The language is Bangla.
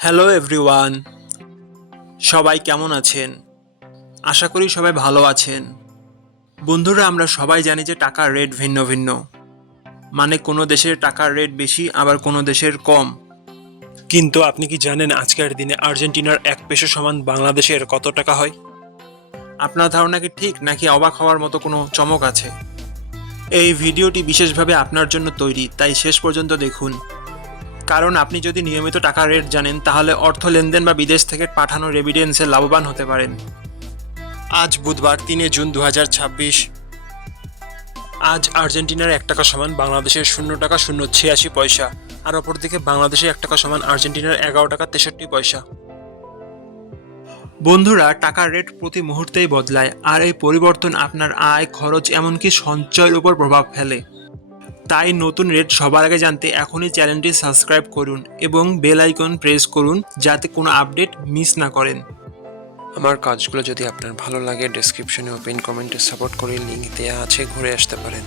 হ্যালো এভরিওয়ান, সবাই কেমন আছেন? আশা করি সবাই ভালো আছেন। বন্ধুরা, আমরা সবাই জানি যে টাকার রেট ভিন্ন ভিন্ন। মানে কোনো দেশের টাকার রেট বেশি, আবার কোনো দেশের কম। কিন্তু আপনি কি জানেন আজকের দিনে আর্জেন্টিনার 1 পেসো সমান বাংলাদেশের কত টাকা হয়? আপনার ধারণা কি ঠিক, নাকি অবাক হওয়ার মতো কোনো চমক আছে? এই ভিডিওটি বিশেষভাবে আপনার জন্য তৈরি, তাই শেষ পর্যন্ত দেখুন। কারণ আপনি যদি নিয়মিত টাকার রেট জানেন, তাহলে অর্থ লেনদেন বা বিদেশ থেকে পাঠানো রেমিটেন্সে লাভবান হতে পারেন। আজ বুধবার 3 জুন 2026। আজ আর্জেন্টিনার 1 টাকা সমান বাংলাদেশের 0 টাকা 086 পয়সা, আর অপরদিকে বাংলাদেশে 1 টাকা সমান আর্জেন্টিনার 11 টাকা 63 পয়সা। বন্ধুরা, টাকার রেট প্রতি মুহূর্তেই বদলায়, আর এই পরিবর্তন আপনার আয়, খরচ, এমনকি সঞ্চয়ের উপর প্রভাব ফেলে। তাই নতুন রেট সবার আগে জানতে এখনই চ্যানেলটি সাবস্ক্রাইব করুন এবং বেল আইকন প্রেস করুন, যাতে কোনো আপডেট মিস না করেন। আমার কাজগুলো যদি আপনার ভালো লাগে, ডেসক্রিপশনে ও পিন কমেন্টে সাপোর্ট করে লিঙ্ক দেওয়া আছে, ঘুরে আসতে পারেন।